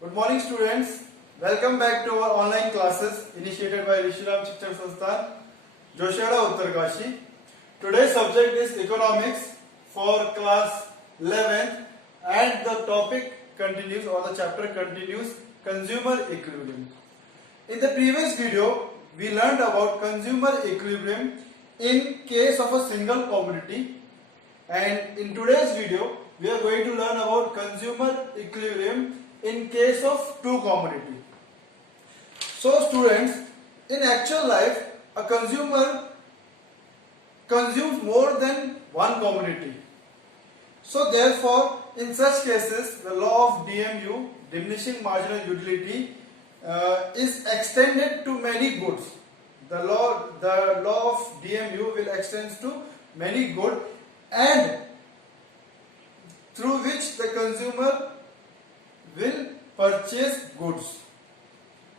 Good morning, students. Welcome back to our online classes initiated by Rishiram Shikshan Sansthan, Joshiyada, Uttarkashi. Today's subject is economics for class 11th, and the topic continues, or the chapter continues, consumer equilibrium. In the previous video, we learned about consumer equilibrium in case of a single commodity, and in today's video, we are going to learn about consumer equilibrium in case of two commodity. So students, in actual life, a consumer consumes more than one commodity. So therefore, in such cases, the law of DMU, diminishing marginal utility, is extended to many goods. The law of DMU will extend to many goods, and through which the consumer will purchase goods.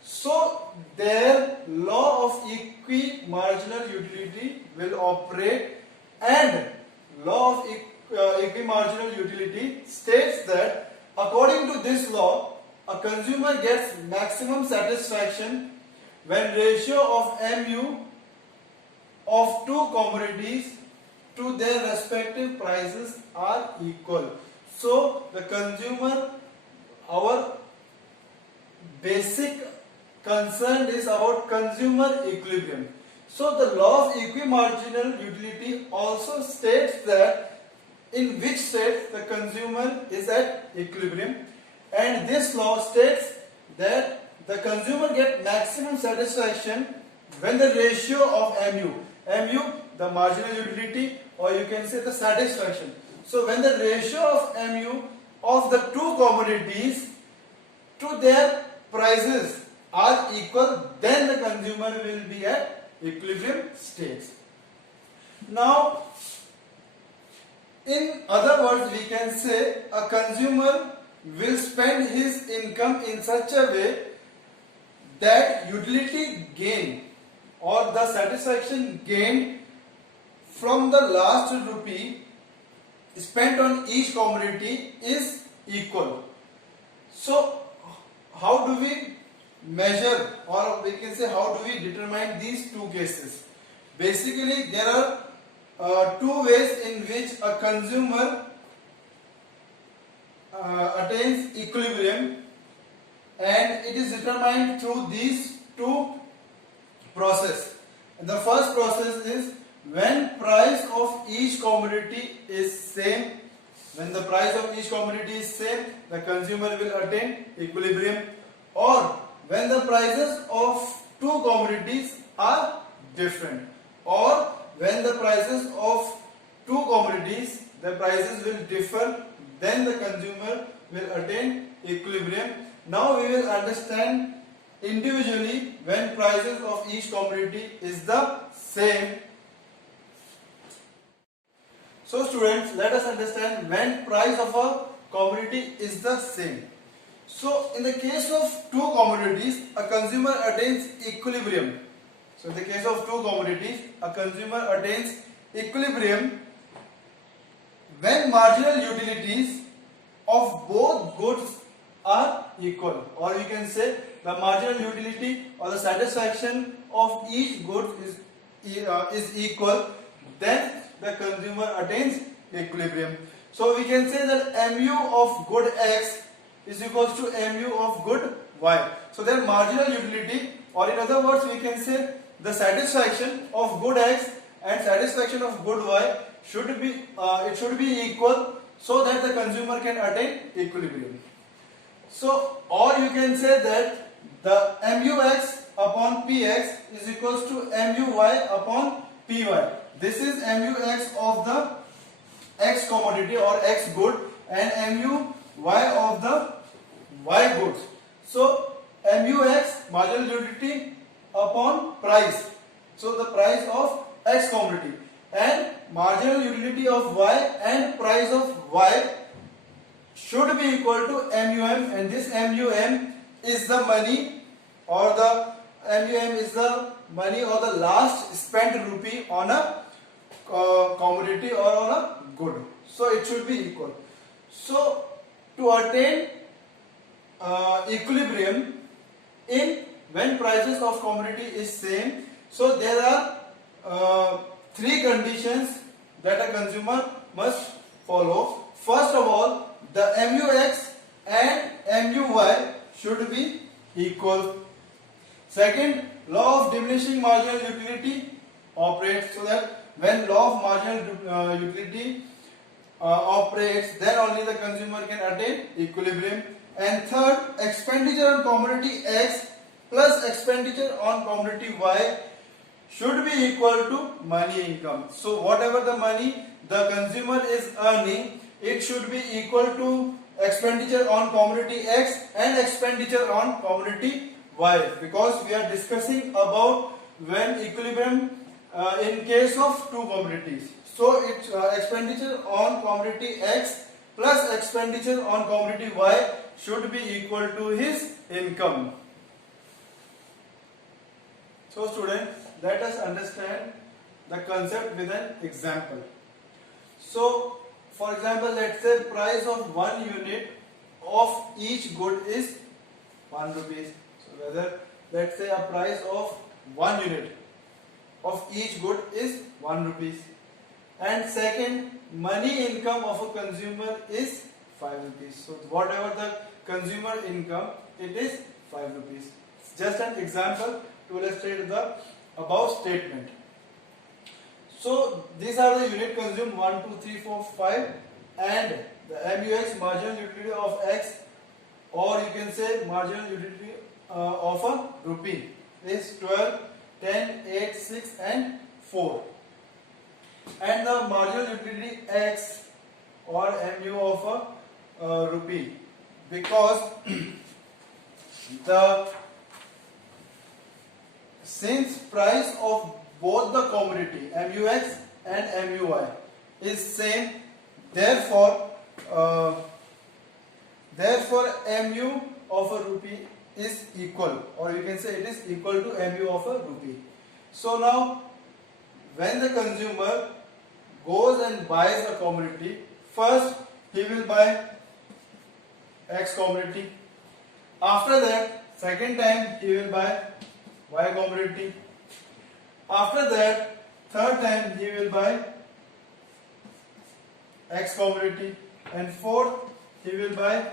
So their law of equi-marginal utility will operate, and law of equi-marginal utility states that according to this law, a consumer gets maximum satisfaction when ratio of MU of two commodities to their respective prices are equal. So the consumer, our basic concern is about consumer equilibrium. So the law of equi-marginal utility also states that in which state the consumer is at equilibrium, and this law states that the consumer gets maximum satisfaction when the ratio of MU, the marginal utility, or you can say the satisfaction. So when the ratio of MU of the two commodities to their prices are equal, then the consumer will be at equilibrium state. Now, in other words, we can say a consumer will spend his income in such a way that utility gain or the satisfaction gained from the last rupee spent on each commodity is equal. So how do we measure, or we can say how do we determine these two cases? Basically, there are two ways in which a consumer attains equilibrium, and it is determined through these two processes. The first process is when price of each commodity is same. When the price of each commodity is same, the consumer will attain equilibrium. Or when the prices of two commodities are different, or when the prices of two commodities, the prices will differ, then the consumer will attain equilibrium. Now we will understand individually when prices of each commodity is the same. So students, let us understand when price of a commodity is the same. So in the case of two commodities, a consumer attains equilibrium. So in the case of two commodities, a consumer attains equilibrium when marginal utilities of both goods are equal, or you can say the marginal utility or the satisfaction of each good is equal, then the consumer attains equilibrium. So we can say that MU of good X is equals to MU of good Y. So their marginal utility, or in other words, we can say the satisfaction of good X and satisfaction of good Y should be equal, so that the consumer can attain equilibrium. So, or you can say that the MUX upon PX is equals to MUY upon PY. This is MUX of the X commodity or X good, and MUY of the Y goods. So MUX, marginal utility upon price, so the price of X commodity, and marginal utility of Y and price of Y should be equal to MUM, and this MUM is the money, or the MUM is the money or the last spent rupee on a commodity or on a good. So it should be equal. So to attain equilibrium in when prices of commodity is same. So there are three conditions that a consumer must follow. First of all, the MUX and MUY should be equal. Second, law of diminishing marginal utility operates, so that when law of marginal utility operates, then only the consumer can attain equilibrium. And third, expenditure on commodity X plus expenditure on commodity Y should be equal to money income. So whatever the money the consumer is earning, it should be equal to expenditure on commodity X and expenditure on commodity Y, because we are discussing about when equilibrium in case of two commodities. So it's expenditure on commodity X plus expenditure on commodity Y should be equal to his income. So students, let us understand the concept with an example. So for example, let's say price of 1 unit of each good is 1 rupees. So whether, let's say a price of 1 unit of each good is 1 rupees. And second, money income of a consumer is 5 rupees. So whatever the consumer income, it is 5 rupees. It's just an example to illustrate the above statement. So these are the unit consumed 1, 2, 3, 4, 5, and the MUX, marginal utility of X, or you can say marginal utility of a rupee, is 12, 10, 8, 6 and 4. And the marginal utility X or MU of a rupee, because since price of both the commodity MUX and MUY is same, therefore MU of a rupee is equal, or you can say it is equal to MU of a rupee. So now when the consumer goes and buys a commodity, first he will buy X commodity. After that, second time he will buy Y commodity. After that, third time he will buy X commodity, and fourth he will buy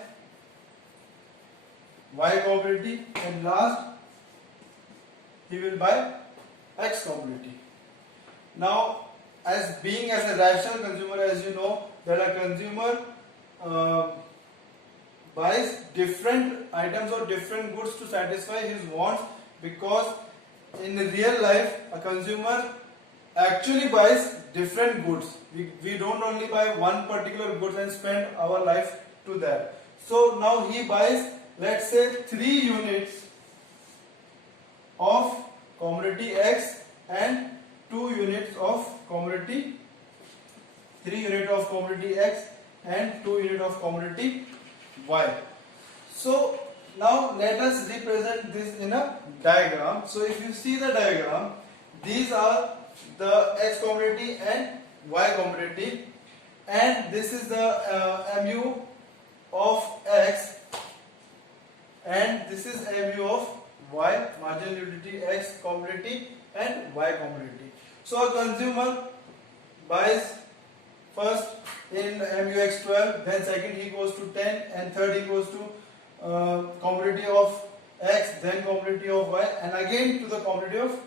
Y commodity, and last he will buy X commodity. Now, as being as a rational consumer, as you know that a consumer buys different items or different goods to satisfy his wants, because in real life a consumer actually buys different goods. We don't only buy one particular goods and spend our life to that. So now he buys, let's say, 3 units of commodity X and 2 units of commodity, 3 units of commodity X and 2 units of commodity Y. So now let us represent this in a diagram. So if you see the diagram, these are the X commodity and Y commodity, and this is the MU of X and this is MU of Y, marginal utility X commodity and Y commodity. So a consumer buys first in MUX 12, then second he goes to 10, and third he goes to commodity of X, then commodity of Y, and again to the commodity of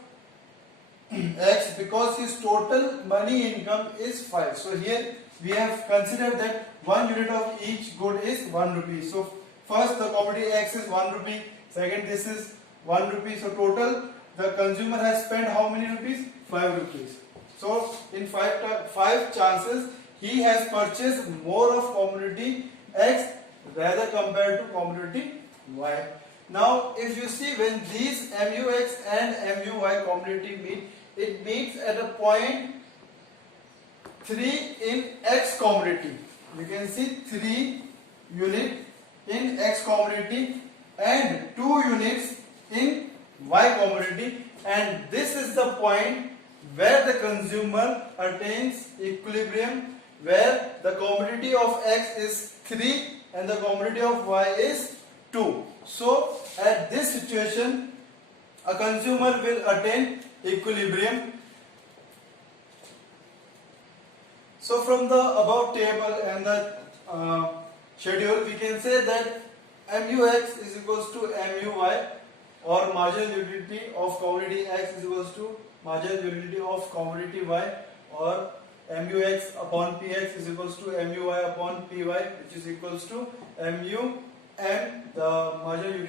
X, because his total money income is 5. So here we have considered that 1 unit of each good is 1 rupee. So first the commodity X is 1 rupee, second this is 1 rupee. So total the consumer has spent how many rupees? 5 rupees. So in 5 chances he has purchased more of commodity X rather compared to commodity Y. Now if you see, when these MUX and MUY commodity meet, it meets at a point 3 in X commodity. You can see 3 units in X commodity and 2 units in Y commodity, and this is the point where the consumer attains equilibrium, where the commodity of X is 3 and the commodity of Y is 2. So at this situation, a consumer will attain equilibrium. So from the above table and the schedule, we can say that MUX is equals to MUY, or marginal utility of commodity X is equals to marginal utility of commodity Y, or MUX upon PX is equals to MUY upon PY, which is equals to MU M, the marginal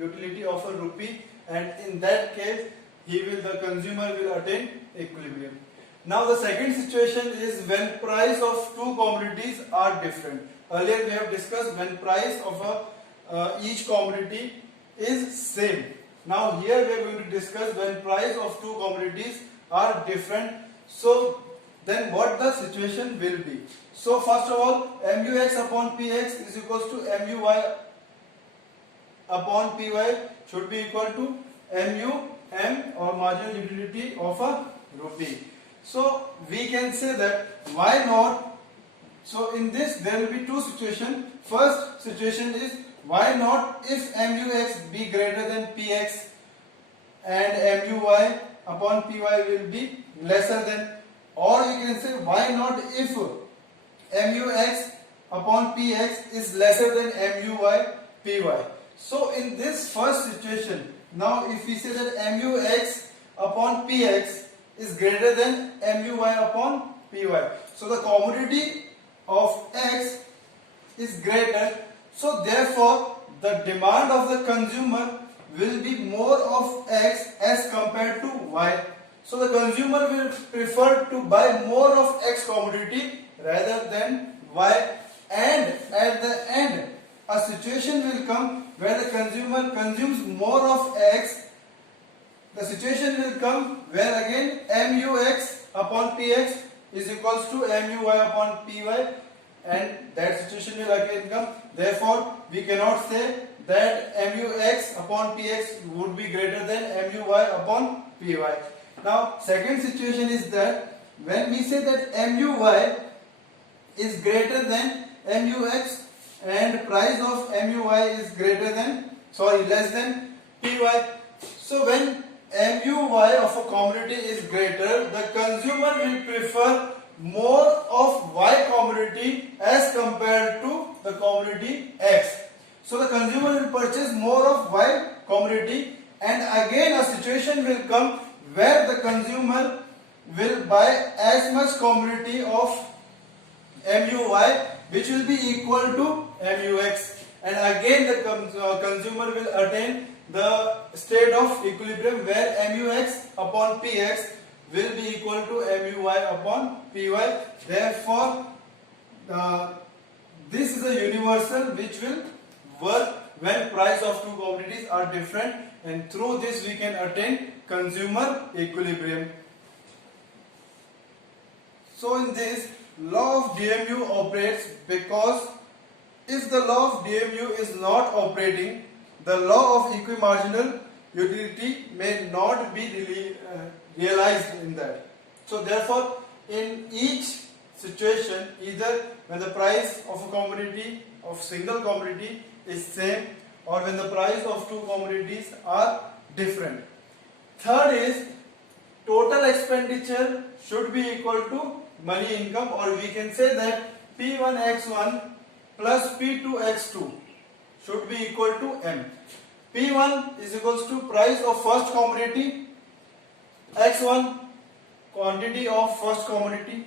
utility of a rupee, and in that case the consumer will attain equilibrium. Now the second situation is when price of two commodities are different. Earlier we have discussed when price of each commodity is same. Now here we are going to discuss when price of two commodities are different. So then what the situation will be. So first of all, MUX upon PX is equals to MUY upon PY should be equal to MU M, or marginal utility of a rupee. So we can say that why not. So in this there will be two situations. First situation is why not if MUX be greater than PX and MUY upon PY will be lesser than, or you can say why not if MUX upon PX is lesser than MUY PY. So in this first situation, now if we say that MUX upon PX is greater than MUY upon PY, so the commodity of X is greater, so therefore the demand of the consumer will be more of X as compared to Y. So the consumer will prefer to buy more of X commodity rather than Y, and at the end a situation will come where the consumer consumes more of X. The situation will come where again MUX upon PX is equals to MUY upon PY, and that situation will again come. Therefore we cannot say that MUX upon PX would be greater than MUY upon PY. Now second situation is that when we say that MUY is greater than MUX and price of MUY is less than PY. So when MUY of a commodity is greater, the consumer will prefer more of Y commodity as compared to the commodity X. So the consumer will purchase more of Y commodity, and again a situation will come where the consumer will buy as much commodity of MUY which will be equal to MUX, and again the consumer will attain the state of equilibrium where MUX upon PX will be equal to MUY upon PY. Therefore this is a universal which will work when price of two commodities are different, and through this we can attain consumer equilibrium. So in this, law of DMU operates because if the law of DMU is not operating, the law of equimarginal utility may not be realized in that. So therefore in each situation, either when the price of a commodity, of single commodity is same, or when the price of two commodities are different. Third is total expenditure should be equal to money income, or we can say that P1x1 plus P2x2 should be equal to M. P1 is equals to price of first commodity, x1 quantity of first commodity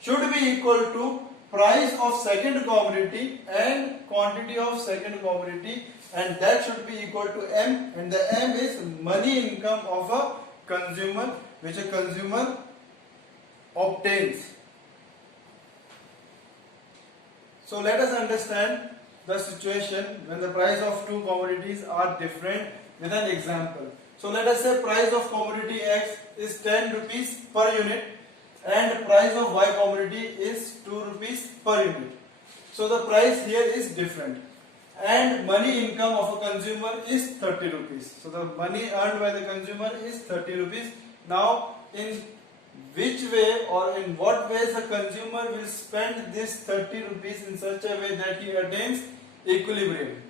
should be equal to price of second commodity and quantity of second commodity, and that should be equal to M, and the M is money income of a consumer which a consumer obtains. So let us understand the situation when the price of two commodities are different with an example. So let us say price of commodity X is 10 rupees per unit and price of Y commodity is 2 rupees per unit. So the price here is different, and money income of a consumer is 30 rupees. So the money earned by the consumer is 30 rupees. Now in which way or in what ways the consumer will spend this 30 rupees in such a way that he attains equilibrium?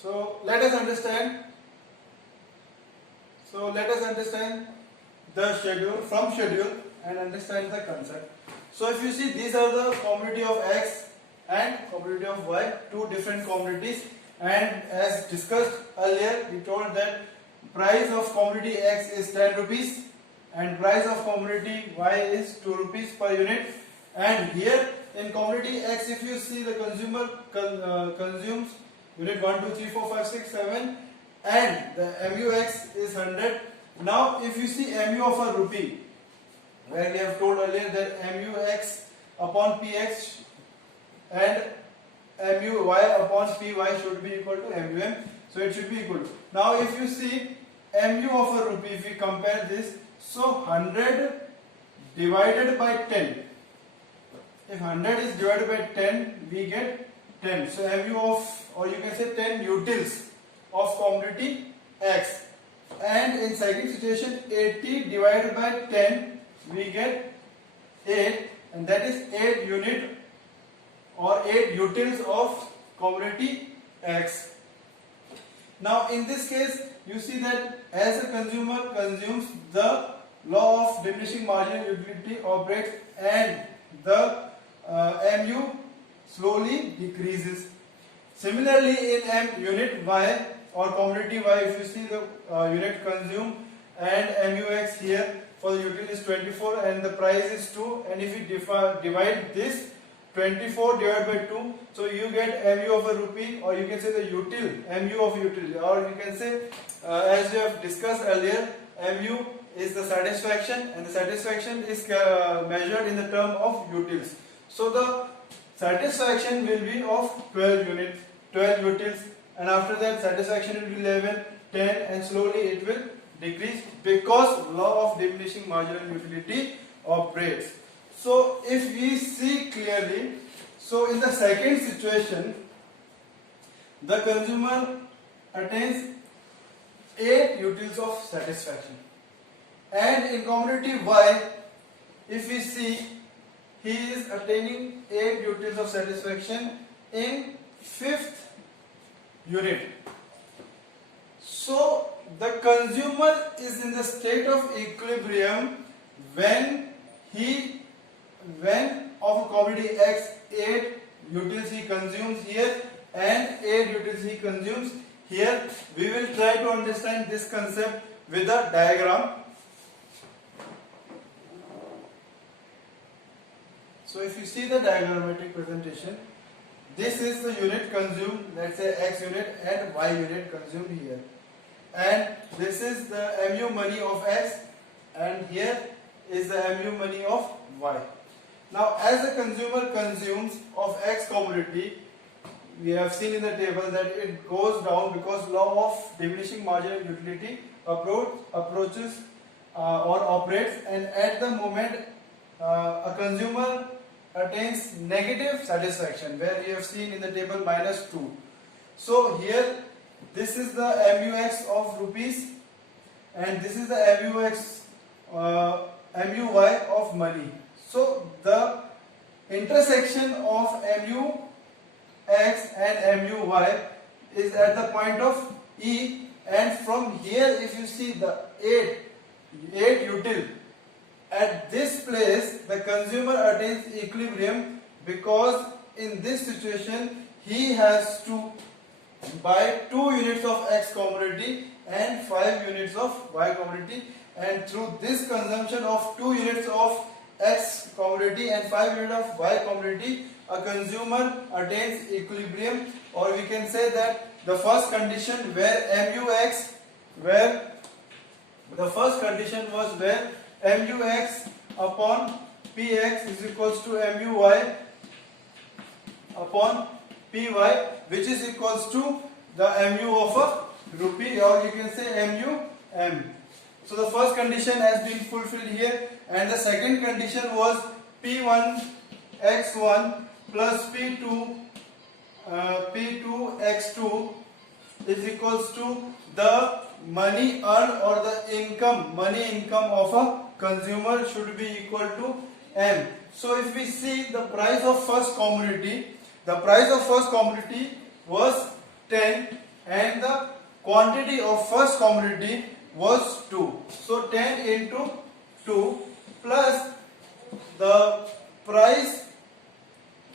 So let us understand. The schedule and understand the concept. So if you see, these are the commodity of X and commodity of Y, two different commodities. And as discussed earlier, we told that price of commodity X is 10 rupees and price of commodity Y is 2 rupees per unit. And here in commodity X, if you see, the consumer consumes unit 1, 2, 3, 4, 5, 6, 7 and the MUX is 100. Now if you see MU of a rupee, where we have told earlier that MUX upon PX and MUY upon PY should be equal to MUM, so it should be equal. Now if you see MU of a rupee, if we compare this, so 100 divided by 10, if 100 is divided by 10, we get 10. So MU of, or you can say 10 utils of commodity X. And in second situation, 80 divided by 10, we get 8, and that is 8 unit or 8 utils of commodity X. Now in this case, you see that as a consumer consumes, the law of diminishing marginal utility operates and the MU slowly decreases. Similarly, in unit Y or commodity Y, if you see the unit consumed and MUX here for the util is 24 and the price is 2, and if you divide this 24 divided by 2, so you get MU of a rupee, or you can say the util, MU of util, or you can say as we have discussed earlier, MU is the satisfaction and the satisfaction is measured in the term of utils. So the satisfaction will be of 12 units, 12 utils, and after that satisfaction will be 11, 10, and slowly it will decrease because law of diminishing marginal utility operates. So if we see clearly, so in the second situation, the consumer attains 8 utils of satisfaction, and in commodity Y, if we see, he is attaining 8 utils of satisfaction in 5th unit. So the consumer is in the state of equilibrium when of commodity X 8 utils he consumes here and 8 utils he consumes here. We will try to understand this concept with a diagram. So if you see the diagrammatic presentation, this is the unit consumed, let's say X unit and Y unit consumed here, and this is the MU money of X, and here is the MU money of Y. Now as the consumer consumes of X commodity, we have seen in the table that it goes down because law of diminishing marginal utility approaches or operates, and at the moment a consumer attains negative satisfaction, where we have seen in the table -2. So here this is the MUX of rupees and this is the MUY of money. So the intersection of MUX and MUY is at the point of E, and from here if you see the 8 util, at this place the consumer attains equilibrium because in this situation he has to buy 2 units of X commodity and 5 units of Y commodity, and through this consumption of 2 units of X commodity and 5 units of Y commodity, a consumer attains equilibrium, or we can say that the first condition where MUX, where the first condition was where MUX upon PX is equals to MUY upon PY, which is equals to the MU of a rupee, or you can say MUM. So the first condition has been fulfilled here, and the second condition was P1 X1 plus P2 X2 is equals to the money earned or the money income of a consumer should be equal to M. So if we see the price of first commodity, the price of first commodity was 10 and the quantity of first commodity was 2. So 10 into 2 plus the price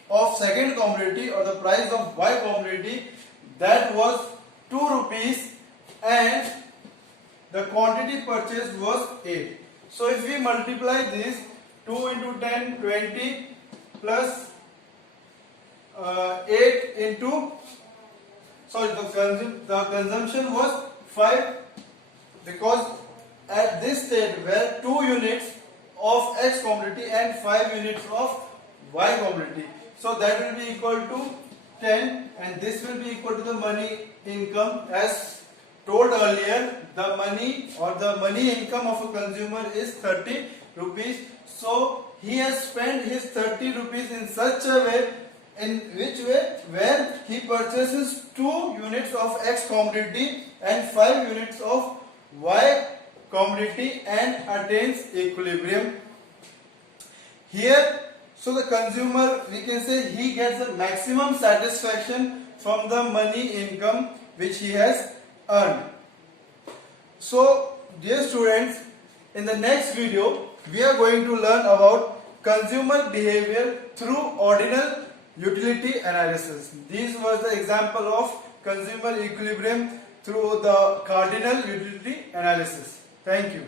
of second commodity or the price of Y commodity, that was 2 rupees and the quantity purchased was 8. So if we multiply this, 2 into 10, 20 plus 8 into, sorry, the consumption was 5, because at this state where 2 units of X commodity and 5 units of Y commodity, so that will be equal to 10, and this will be equal to the money income. As told earlier, the money or the money income of a consumer is 30 rupees. So he has spent his 30 rupees in such a way, in which way, where he purchases 2 units of X commodity and 5 units of Y commodity and attains equilibrium. Here, so the consumer, we can say, he gets the maximum satisfaction from the money income which he has earned. So dear students, in the next video we are going to learn about consumer behavior through ordinal utility analysis. This was the example of consumer equilibrium through the cardinal utility analysis. Thank you.